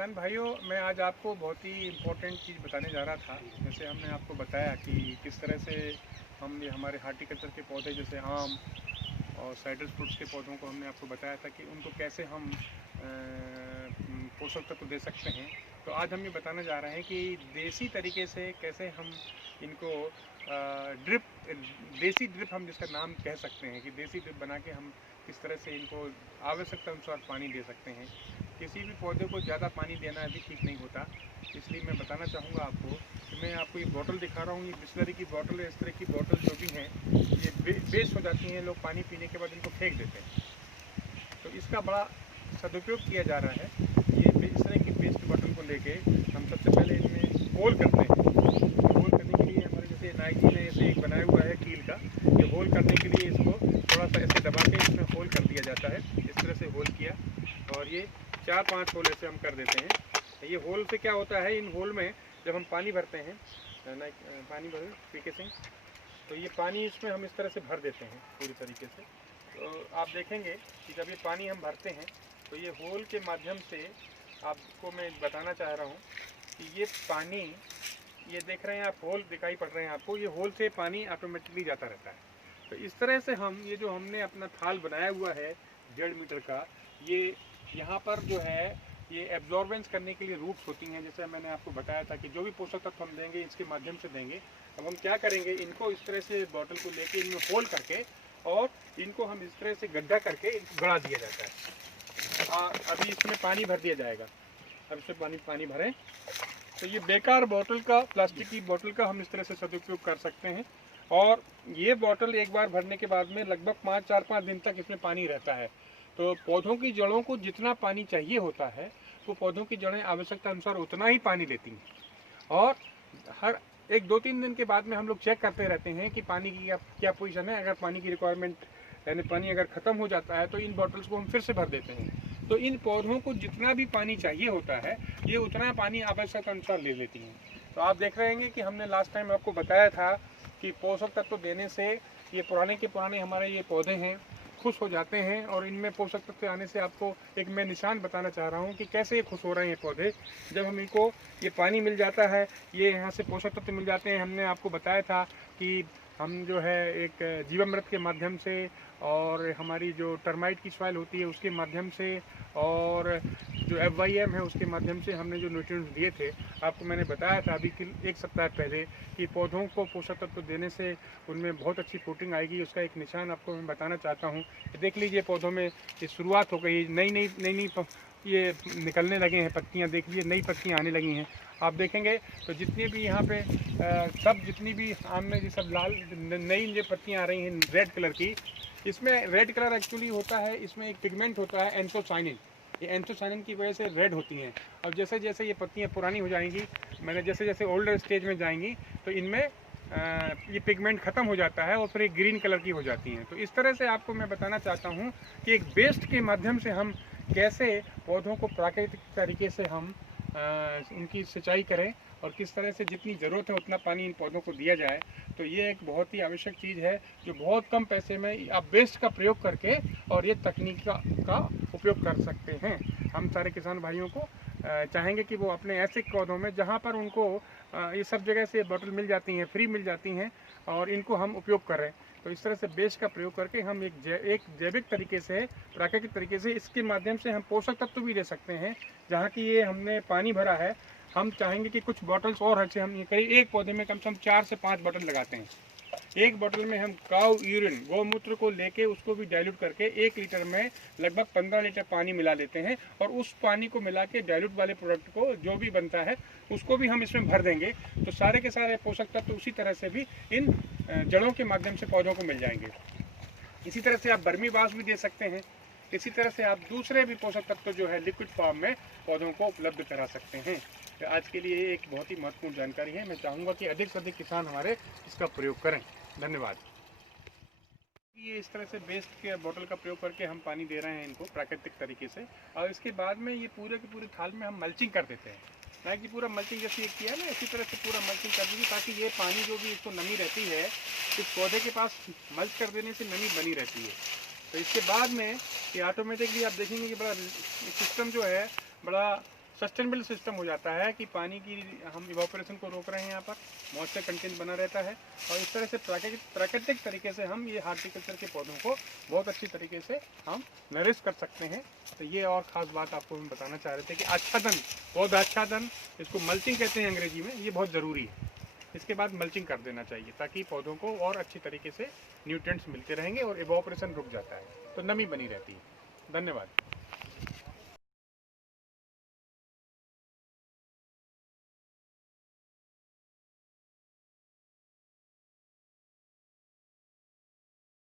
किसान भाइयों, मैं आज आपको बहुत ही इम्पोर्टेंट चीज़ बताने जा रहा था। जैसे हमने आपको बताया कि किस तरह से हम ये हमारे हार्टिकल्चर के पौधे जैसे आम और साइट्रस फ्रूट्स के पौधों को हमने आपको बताया था कि उनको कैसे हम पोषक तत्व दे सकते हैं। तो आज हम ये बताना जा रहे हैं कि देसी तरीके से कैसे हम इनको ड्रिप देसी ड्रिप हम जिसका नाम कह सकते हैं कि देसी ड्रिप बना के हम किस तरह से इनको आवश्यकता अनुसार पानी दे सकते हैं। किसी भी पौधे को ज़्यादा पानी देना अभी ठीक नहीं होता, इसलिए मैं बताना चाहूँगा आपको कि मैं आपको ये बॉटल दिखा रहा हूँ। ये बिस्लरी की बॉटल है। इस तरह की बॉटल जो भी हैं ये वेस्ट हो जाती हैं, लोग पानी पीने के बाद इनको फेंक देते हैं। तो इसका बड़ा सदुपयोग किया जा रहा है। ये इस तरह की वेस्ट बॉटल को लेके हम सबसे पहले इनमें होल करते हैं। होल करने के लिए हमारे जैसे नाइकी ने ऐसे एक बनाया हुआ है कील का, ये होल करने के लिए इसको थोड़ा सा ऐसे दबा के इसमें होल कर दिया जाता है। इस तरह से होल किया और ये 4-5 होल ऐसे हम कर देते हैं। ये होल से क्या होता है, इन होल में जब हम पानी भरते हैं पानी भर पीके से, तो ये पानी इसमें हम इस तरह से भर देते हैं पूरी तरीके से। तो आप देखेंगे कि जब ये पानी हम भरते हैं तो ये होल के माध्यम से आपको मैं बताना चाह रहा हूँ कि ये पानी, ये देख रहे हैं आप, होल दिखाई पड़ रहे हैं आपको, ये होल से पानी ऑटोमेटिकली जाता रहता है। तो इस तरह से हम ये जो हमने अपना थाल बनाया हुआ है 1.5 मीटर का, ये यहाँ पर जो है ये एब्जॉर्बेंस करने के लिए रूट्स होती हैं। जैसे मैंने आपको बताया था कि जो भी पोषक तत्व हम देंगे इसके माध्यम से देंगे। अब हम क्या करेंगे, इनको इस तरह से बॉटल को लेके इनमें होल करके और इनको हम इस तरह से गड्ढा करके गड़ा दिया जाता है। अभी इसमें पानी भर दिया जाएगा। अब इसमें पानी भरें तो ये बेकार बॉटल का, प्लास्टिक की बॉटल का हम इस तरह से सदुपयोग कर सकते हैं। और ये बॉटल एक बार भरने के बाद में लगभग 4-5 दिन तक इसमें पानी रहता है। तो पौधों की जड़ों को जितना पानी चाहिए होता है वो पौधों की जड़ें आवश्यकता अनुसार उतना ही पानी लेती हैं। और हर 1-2-3 दिन के बाद में हम लोग चेक करते रहते हैं कि पानी की क्या पोजीशन है। अगर पानी की रिक्वायरमेंट यानी पानी अगर ख़त्म हो जाता है तो इन बॉटल्स को हम फिर से भर देते हैं। तो इन पौधों को जितना भी पानी चाहिए होता है ये उतना पानी आवश्यकता अनुसार ले लेती हैं। तो आप देख रहे हैं कि हमने लास्ट टाइम आपको बताया था कि पोषक तत्व देने से ये पुराने के पुराने हमारे ये पौधे हैं खुश हो जाते हैं। और इनमें पोषक तत्व आने से आपको एक मैं निशान बताना चाह रहा हूँ कि कैसे ये खुश हो रहे हैं पौधे। जब हम इनको ये पानी मिल जाता है, ये यहाँ से पोषक तत्व मिल जाते हैं। हमने आपको बताया था कि हम जो है एक जीवामृत के माध्यम से और हमारी जो टर्माइट की सॉइल होती है उसके माध्यम से और जो FYM है उसके माध्यम से हमने जो न्यूट्रिएंट्स दिए थे, आपको मैंने बताया था अभी 1 सप्ताह पहले कि पौधों को पोषक तत्व देने से उनमें बहुत अच्छी फ्रूटिंग आएगी। उसका एक निशान आपको मैं बताना चाहता हूँ। देख लीजिए पौधों में ये शुरुआत हो गई, नई ये निकलने लगे हैं पत्तियाँ। देख लीजिए नई पत्तियाँ आने लगी हैं। आप देखेंगे तो जितनी भी यहाँ पे सब जितनी भी आम में ये सब लाल नई जो पत्तियाँ आ रही हैं रेड कलर की, इसमें रेड कलर एक्चुअली होता है, इसमें एक पिगमेंट होता है एंथोसायनिन। ये एंथोसायनिन की वजह से रेड होती हैं। और जैसे जैसे ये पत्तियाँ पुरानी हो जाएंगी, जैसे जैसे ओल्डर स्टेज में जाएंगी तो इनमें ये पिगमेंट ख़त्म हो जाता है और फिर एक ग्रीन कलर की हो जाती हैं। तो इस तरह से आपको मैं बताना चाहता हूँ कि एक वेस्ट के माध्यम से हम कैसे पौधों को प्राकृतिक तरीके से हम उनकी सिंचाई करें और किस तरह से जितनी ज़रूरत है उतना पानी इन पौधों को दिया जाए। तो ये एक बहुत ही आवश्यक चीज़ है जो बहुत कम पैसे में आप वेस्ट का प्रयोग करके और ये तकनीक का उपयोग कर सकते हैं। हम सारे किसान भाइयों को चाहेंगे कि वो अपने ऐसे पौधों में जहाँ पर उनको ये सब जगह से बॉटल मिल जाती हैं, फ्री मिल जाती हैं, और इनको हम उपयोग करें। तो इस तरह से वेस्ट का प्रयोग करके हम एक जैविक तरीके से, प्राकृतिक तरीके से इसके माध्यम से हम पोषक तत्व भी ले सकते हैं। जहाँ की ये हमने पानी भरा है, हम चाहेंगे कि कुछ बॉटल्स और अच्छे हम ये करीब एक पौधे में कम से कम 4 से 5 बॉटल लगाते हैं। एक बोतल में हम काऊ यूरिन, गौमूत्र को लेके उसको भी डाइल्यूट करके 1 लीटर में लगभग 15 लीटर पानी मिला लेते हैं और उस पानी को मिला के डाइल्यूट वाले प्रोडक्ट को जो भी बनता है उसको भी हम इसमें भर देंगे। तो सारे के सारे पोषक तत्व उसी तरह से भी इन जड़ों के माध्यम से पौधों को मिल जाएंगे। इसी तरह से आप बर्मी बास भी दे सकते हैं। इसी तरह से आप दूसरे भी पोषक तत्व जो है लिक्विड फॉर्म में पौधों को उपलब्ध करा सकते हैं। तो आज के लिए एक बहुत ही महत्वपूर्ण जानकारी है। मैं चाहूँगा कि अधिक से अधिक किसान हमारे इसका प्रयोग करें। धन्यवाद। ये इस तरह से वेस्ट के बोतल का प्रयोग करके हम पानी दे रहे हैं इनको प्राकृतिक तरीके से, और इसके बाद में ये पूरे के पूरे थाल में हम मल्चिंग कर देते हैं। ना कि पूरा मल्चिंग जैसे किया ना, इसी तरह से पूरा मल्चिंग कर दीजिए ताकि ये पानी जो भी इसको नमी रहती है इस पौधे के पास मल्च कर देने से नमी बनी रहती है। तो इसके बाद में ये ऑटोमेटिकली आप देखेंगे कि बड़ा सिस्टम जो है बड़ा सस्टेनेबल सिस्टम हो जाता है कि पानी की हम इवापोरेशन को रोक रहे हैं, यहाँ पर मॉइस्चर कंटेंट बना रहता है और इस तरह से प्राकृतिक तरीके से हम ये हार्टिकल्चर के पौधों को बहुत अच्छी तरीके से हम नरिश कर सकते हैं। तो ये और ख़ास बात आपको हम बताना चाह रहे थे कि आच्छादन, पौधाच्छादन, इसको मल्चिंग कहते हैं अंग्रेजी में, ये बहुत ज़रूरी है। इसके बाद मल्चिंग कर देना चाहिए ताकि पौधों को और अच्छी तरीके से न्यूट्रिएंट्स मिलते रहेंगे और इवापोरेशन रुक जाता है तो नमी बनी रहती है। धन्यवाद।